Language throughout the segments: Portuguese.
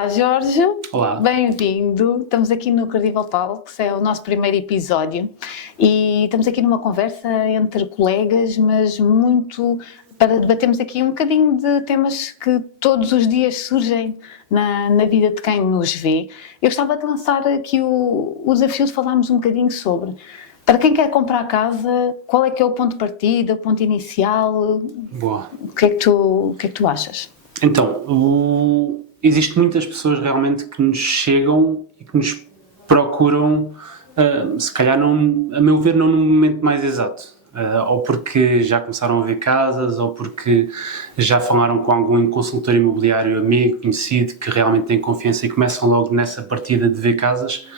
Olá, Jorge. Olá. Bem-vindo. Estamos aqui no Credível Talks, é o nosso primeiro episódio e estamos aqui numa conversa entre colegas, mas muito para debatermos aqui um bocadinho de temas que todos os dias surgem na vida de quem nos vê. Eu gostava de lançar aqui o desafio de falarmos um bocadinho sobre, para quem quer comprar casa, qual é que é o ponto de partida, o ponto inicial? Boa. O que é que tu achas? Então, existem muitas pessoas realmente que nos chegam e que nos procuram, se calhar, não, a meu ver, não no momento mais exato. Ou porque já começaram a ver casas, ou porque já falaram com algum consultor imobiliário amigo, conhecido, que realmente tem confiança e começam logo nessa partida de ver casas.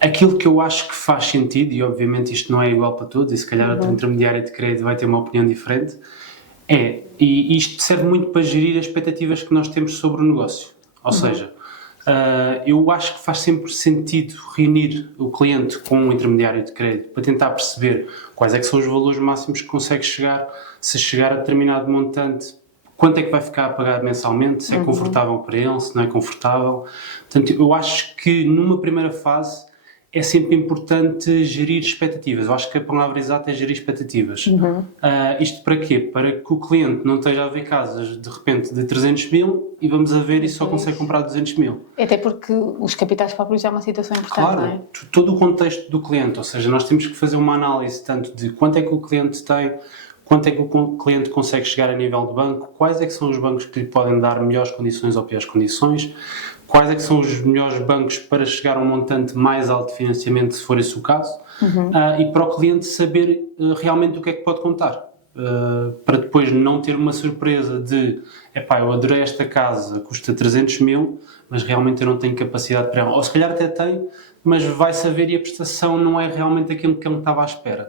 Aquilo que eu acho que faz sentido, e obviamente isto não é igual para todos, e se calhar outro intermediário de crédito vai ter uma opinião diferente, e isto serve muito para gerir as expectativas que nós temos sobre o negócio. Ou seja, eu acho que faz sempre sentido reunir o cliente com um intermediário de crédito para tentar perceber quais é que são os valores máximos que consegue chegar, se chegar a determinado montante, quanto é que vai ficar a pagar mensalmente, se é confortável para ele, se não é confortável. Portanto, eu acho que numa primeira fase é sempre importante gerir expectativas. Eu acho que a palavra exata é gerir expectativas. Isto para quê? Para que o cliente não esteja a ver casas, de repente, de 300 mil e vamos a ver e só consegue comprar 200 mil. Até porque os capitais próprios é uma situação importante, Claro, não é? todo o contexto do cliente, ou seja, nós temos que fazer uma análise tanto de quanto é que o cliente tem, quanto é que o cliente consegue chegar a nível de banco, quais é que são os bancos que lhe podem dar melhores condições ou piores condições, quais é que são os melhores bancos para chegar a um montante mais alto de financiamento, se for esse o caso, e para o cliente saber realmente o que é que pode contar. Para depois não ter uma surpresa de eu adorei esta casa, custa 300 mil, mas realmente eu não tenho capacidade para ela. Ou se calhar até tem, mas vai saber e a prestação não é realmente aquilo que ele estava à espera.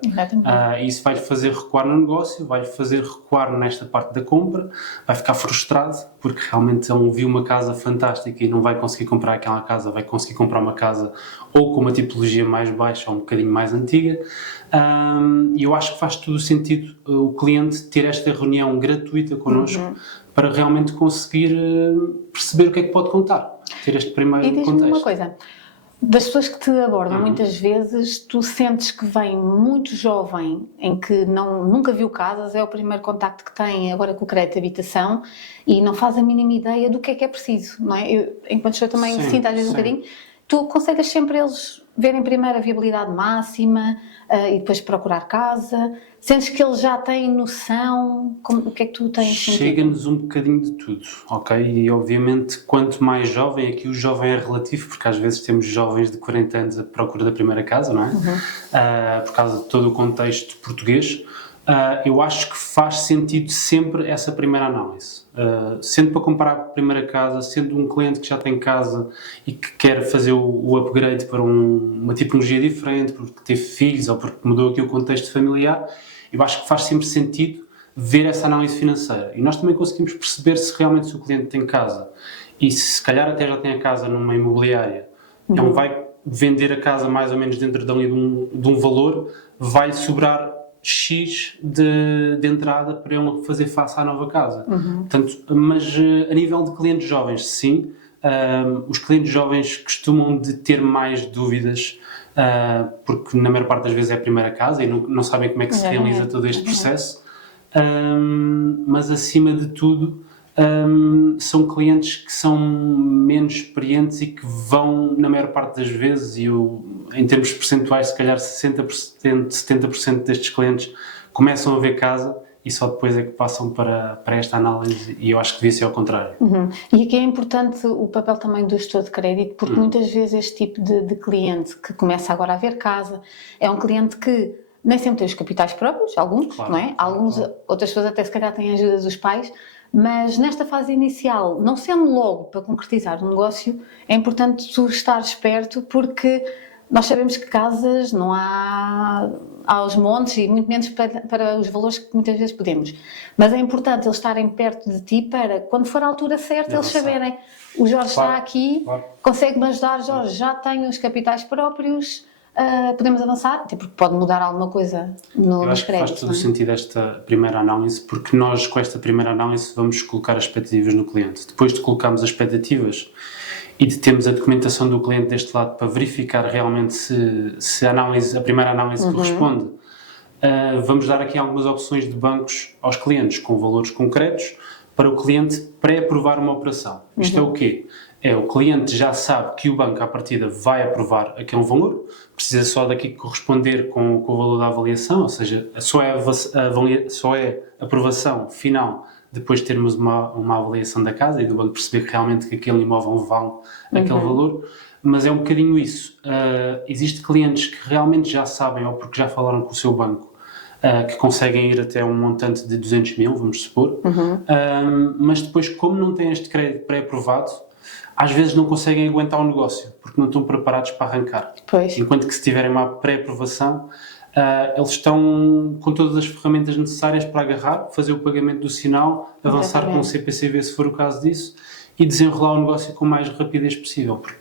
Isso vai-lhe fazer recuar no negócio, vai-lhe fazer recuar nesta parte da compra, vai ficar frustrado porque realmente ele viu uma casa fantástica e não vai conseguir comprar aquela casa, vai conseguir comprar uma casa ou com uma tipologia mais baixa ou um bocadinho mais antiga. E eu acho que faz todo o sentido o cliente ter esta reunião gratuita connosco para realmente conseguir perceber o que é que pode contar, ter este primeiro contexto. E diz-me uma coisa, das pessoas que te abordam, muitas vezes tu sentes que vem muito jovem, em que nunca viu casas, é o primeiro contacto que tem agora com o crédito de habitação e não faz a mínima ideia do que é preciso, não é? Eu, enquanto eu também sinto às vezes um bocadinho, tu aconselhas sempre eles verem primeiro a viabilidade máxima e depois procurar casa? Sentes que eles já têm noção? O que é que tu tens sentido? Chega-nos um bocadinho de tudo, ok? E obviamente quanto mais jovem, aqui o jovem é relativo, porque às vezes temos jovens de 40 anos à procura da primeira casa, não é? Por causa de todo o contexto português. Eu acho que faz sentido sempre essa primeira análise. Sendo para comprar a primeira casa, sendo um cliente que já tem casa e que quer fazer o upgrade para uma tipologia diferente, porque teve filhos ou porque mudou aqui o contexto familiar, eu acho que faz sempre sentido ver essa análise financeira. E nós também conseguimos perceber se realmente o cliente tem casa e se calhar até já tem a casa numa imobiliária, ele vai vender a casa mais ou menos dentro dali de um valor, vai sobrar X de entrada para ele fazer face à nova casa. Portanto, mas a nível de clientes jovens, sim, os clientes jovens costumam de ter mais dúvidas, porque na maior parte das vezes é a primeira casa e não sabem como é que se realiza todo este processo, mas acima de tudo são clientes que são menos experientes e que vão, na maior parte das vezes, e em termos percentuais, se calhar 60%, 70% destes clientes começam a ver casa e só depois é que passam para esta análise, e eu acho que devia ser ao contrário. E aqui é importante o papel também do gestor de crédito, porque muitas vezes este tipo de cliente que começa agora a ver casa é um cliente que nem sempre tem os capitais próprios, alguns, claro, não é? Outras pessoas até se calhar têm a ajuda dos pais, mas nesta fase inicial, não sendo logo para concretizar o negócio, é importante tu estar esperto, porque nós sabemos que casas não há aos montes e muito menos para os valores que muitas vezes podemos. Mas é importante eles estarem perto de ti para, quando for a altura certa, eles saberem: o Jorge está aqui, consegue-me ajudar, Jorge, já tenho os capitais próprios, podemos avançar, até porque pode mudar alguma coisa no Eu acho que faz todo o sentido esta primeira análise, porque nós, com esta primeira análise, vamos colocar as expectativas no cliente. Depois de colocarmos as expectativas, e de termos a documentação do cliente deste lado para verificar realmente se a primeira análise corresponde, vamos dar aqui algumas opções de bancos aos clientes com valores concretos para o cliente pré-aprovar uma operação. Isto é o quê? O cliente já sabe que o banco à partida vai aprovar aquele valor, precisa só daqui corresponder com o valor da avaliação, ou seja, só é aprovação final depois de termos uma avaliação da casa e do banco perceber que realmente que aquele imóvel vale aquele valor, mas é um bocadinho isso. Existem clientes que realmente já sabem, ou porque já falaram com o seu banco, que conseguem ir até um montante de 200 mil, vamos supor, mas depois, como não têm este crédito pré-aprovado, às vezes não conseguem aguentar o negócio, porque não estão preparados para arrancar. Pois. Enquanto que se tiverem uma pré-aprovação, eles estão com todas as ferramentas necessárias para agarrar, fazer o pagamento do sinal, avançar com o CPCV se for o caso disso, e desenrolar o negócio com a mais rapidez possível. Porque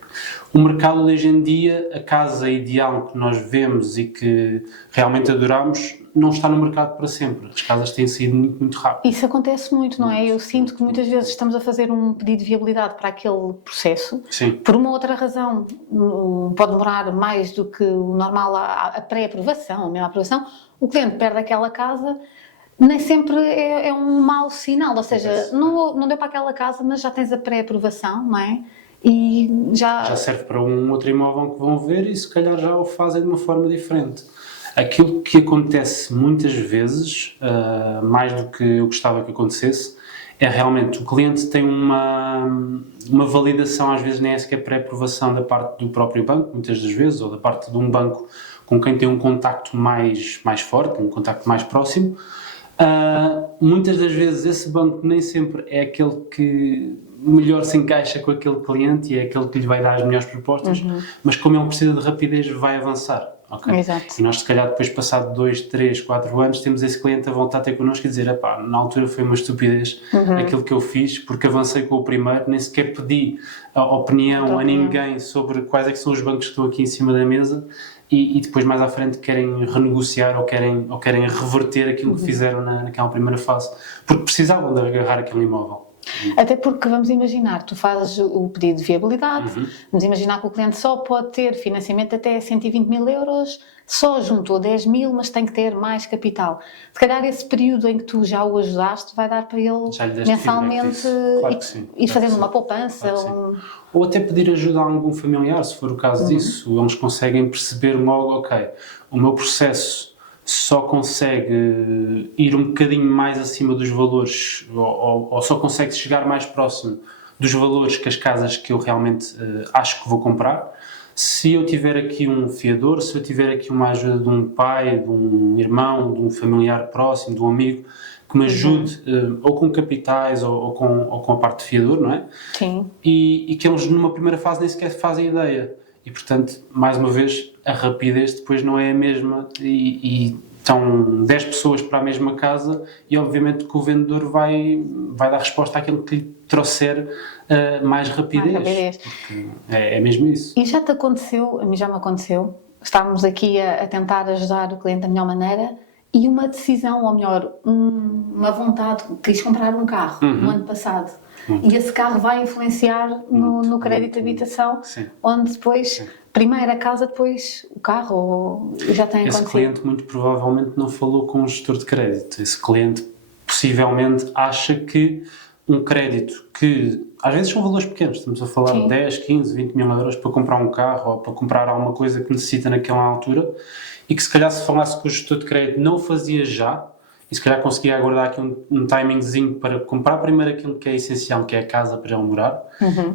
o mercado de hoje em dia, a casa ideal que nós vemos e que realmente adoramos, não está no mercado para sempre. As casas têm saído muito, muito rápido. Isso acontece muito, não é? Eu sinto que muitas vezes estamos a fazer um pedido de viabilidade para aquele processo. Sim. Por uma outra razão, pode demorar mais do que o normal a pré-aprovação, a mesma aprovação. O cliente perde aquela casa, nem sempre é um mau sinal. Ou seja, não deu para aquela casa, mas já tens a pré-aprovação, não é? E já serve para um outro imóvel que vão ver e se calhar já o fazem de uma forma diferente. Aquilo que acontece muitas vezes, mais do que eu gostava que acontecesse, é realmente o cliente tem uma validação, às vezes nem é sequer pré-aprovação da parte do próprio banco, muitas das vezes, ou da parte de um banco com quem tem um contacto mais forte, um contacto mais próximo. Muitas das vezes esse banco nem sempre é aquele que melhor se encaixa com aquele cliente e é aquele que lhe vai dar as melhores propostas, mas como ele precisa de rapidez, vai avançar. Okay? Exato. E nós, se calhar, depois, passado 2, 3, 4 anos, temos esse cliente a voltar a ter connosco e dizer: epá, na altura foi uma estupidez aquilo que eu fiz, porque avancei com o primeiro, nem sequer pedi a opinião a ninguém sobre quais é que são os bancos que estão aqui em cima da mesa e depois, mais à frente, querem renegociar ou querem reverter aquilo que fizeram naquela primeira fase, porque precisavam de agarrar aquele imóvel. Até porque, vamos imaginar, tu fazes o pedido de viabilidade, vamos imaginar que o cliente só pode ter financiamento até 120 mil euros, só juntou 10 mil, mas tem que ter mais capital. Se calhar esse período em que tu já o ajudaste vai dar para ele mensalmente ir fazendo uma poupança. Ou até pedir ajuda a algum familiar, se for o caso disso. Eles conseguem perceber logo, ok, o meu processo só consegue ir um bocadinho mais acima dos valores ou só consegue chegar mais próximo dos valores que as casas que eu realmente acho que vou comprar. Se eu tiver aqui um fiador, se eu tiver aqui uma ajuda de um pai, de um irmão, de um familiar próximo, de um amigo, que me ajude ou com capitais ou com a parte de fiador, não é? Sim. E que eles numa primeira fase nem sequer fazem ideia. E, portanto, mais uma vez, a rapidez depois não é a mesma e estão 10 pessoas para a mesma casa e, obviamente, que o vendedor vai dar resposta àquilo que lhe trouxer mais rapidez. Porque é mesmo isso. E já te aconteceu, a mim já me aconteceu, estávamos aqui a tentar ajudar o cliente da melhor maneira e uma decisão, ou melhor, uma vontade, quis comprar um carro no ano passado. E esse carro vai influenciar no crédito de habitação, onde depois, primeiro a casa, depois o carro, ou já tem acontecido. Esse cliente muito provavelmente não falou com o gestor de crédito. Esse cliente possivelmente acha que um crédito que, às vezes são valores pequenos, estamos a falar de 10, 15, 20 mil euros para comprar um carro ou para comprar alguma coisa que necessita naquela altura e que se calhar se falasse com o gestor de crédito não fazia já, e se calhar conseguia aguardar aqui um timingzinho para comprar primeiro aquilo que é essencial, que é a casa para ele morar,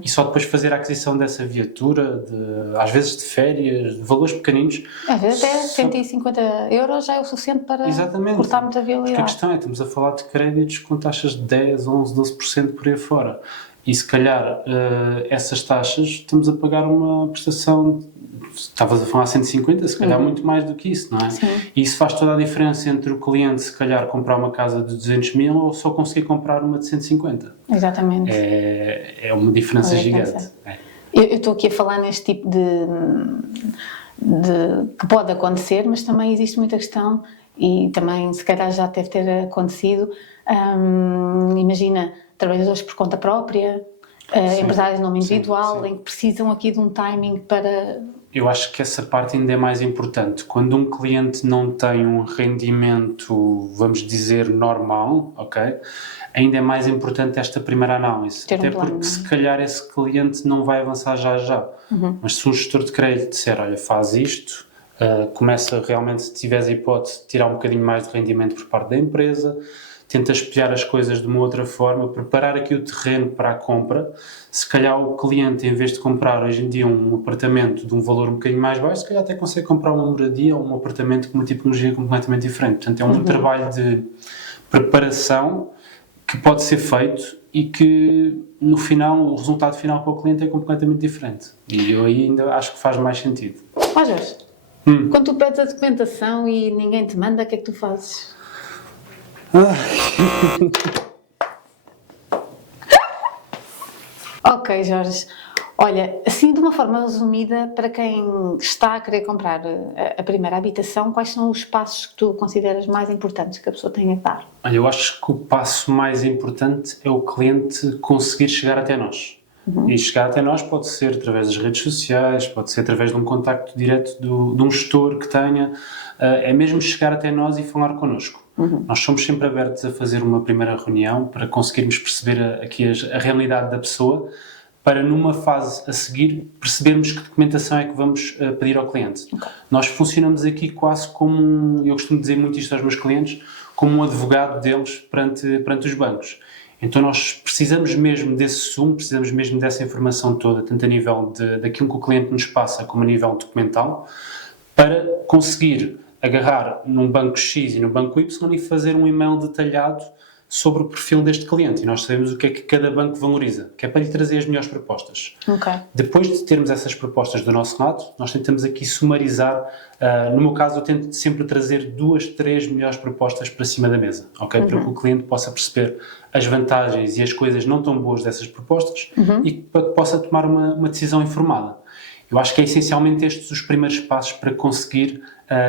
e só depois fazer a aquisição dessa viatura, às vezes de férias, de valores pequeninos. Às vezes até 150 euros já é o suficiente para cortar muita viabilidade. Porque a questão é, estamos a falar de créditos com taxas de 10, 11, 12% por aí fora. E se calhar essas taxas estamos a pagar uma prestação, estavas a falar 150, se calhar muito mais do que isso, não é? Sim. E isso faz toda a diferença entre o cliente se calhar comprar uma casa de 200 mil ou só conseguir comprar uma de 150. Exatamente. É uma diferença gigante. Eu estou aqui a falar neste tipo de que pode acontecer, mas também existe muita questão e também se calhar já deve ter acontecido, imagina, trabalhadores por conta própria, empresários de nome individual, sim. em que precisam aqui de um timing para... Eu acho que essa parte ainda é mais importante. Quando um cliente não tem um rendimento, vamos dizer, normal, ok? Ainda é mais importante esta primeira análise. Ter um Até plano, porque se calhar esse cliente não vai avançar já. Mas se um gestor de crédito disser, olha, faz isto, começa realmente, se tiveres a hipótese, de tirar um bocadinho mais de rendimento por parte da empresa, tenta espelhar as coisas de uma outra forma, preparar aqui o terreno para a compra. Se calhar o cliente, em vez de comprar hoje em dia um apartamento de um valor um bocadinho mais baixo, se calhar até consegue comprar uma moradia ou um apartamento com uma tipologia completamente diferente. Portanto, é um trabalho de preparação que pode ser feito e que, no final, o resultado final para o cliente é completamente diferente. E eu aí ainda acho que faz mais sentido. Jorge, quando tu pedes a documentação e ninguém te manda, o que é que tu fazes? Ok, Jorge. Olha, assim de uma forma resumida, para quem está a querer comprar a primeira habitação, quais são os passos que tu consideras mais importantes que a pessoa tenha que dar? Olha, eu acho que o passo mais importante é o cliente conseguir chegar até nós. E chegar até nós pode ser através das redes sociais, pode ser através de um contacto direto de um gestor que tenha, é mesmo chegar até nós e falar connosco. Nós somos sempre abertos a fazer uma primeira reunião para conseguirmos perceber aqui a realidade da pessoa, para numa fase a seguir percebermos que documentação é que vamos pedir ao cliente. Nós funcionamos aqui quase como, eu costumo dizer muito isto aos meus clientes, como um advogado deles perante os bancos. Então nós precisamos mesmo desse sumo, precisamos mesmo dessa informação toda, tanto a nível daquilo que o cliente nos passa, como a nível documental, para conseguir agarrar num banco X e no banco Y e fazer um e-mail detalhado sobre o perfil deste cliente. E nós sabemos o que é que cada banco valoriza, que é para lhe trazer as melhores propostas. Depois de termos essas propostas do nosso lado, nós tentamos aqui sumarizar. No meu caso, eu tento sempre trazer 2, 3 melhores propostas para cima da mesa, ok? Para que o cliente possa perceber as vantagens e as coisas não tão boas dessas propostas e para que possa tomar uma decisão informada. Eu acho que é essencialmente estes os primeiros passos para conseguir,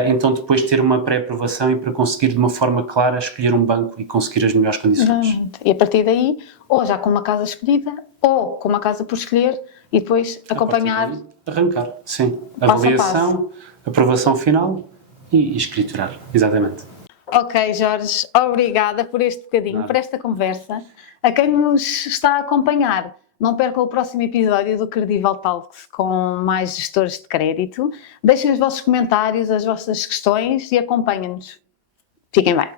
então, depois ter uma pré-aprovação e para conseguir, de uma forma clara, escolher um banco e conseguir as melhores condições. E a partir daí, ou já com uma casa escolhida, ou com uma casa por escolher, e depois acompanhar. Arrancar, sim. Passo a Avaliação, aprovação final e escriturar, exatamente. Ok, Jorge, obrigada por este bocadinho, por esta conversa. A quem nos está a acompanhar, não percam o próximo episódio do Credível Talks com mais gestores de crédito. Deixem os vossos comentários, as vossas questões e acompanhem-nos. Fiquem bem.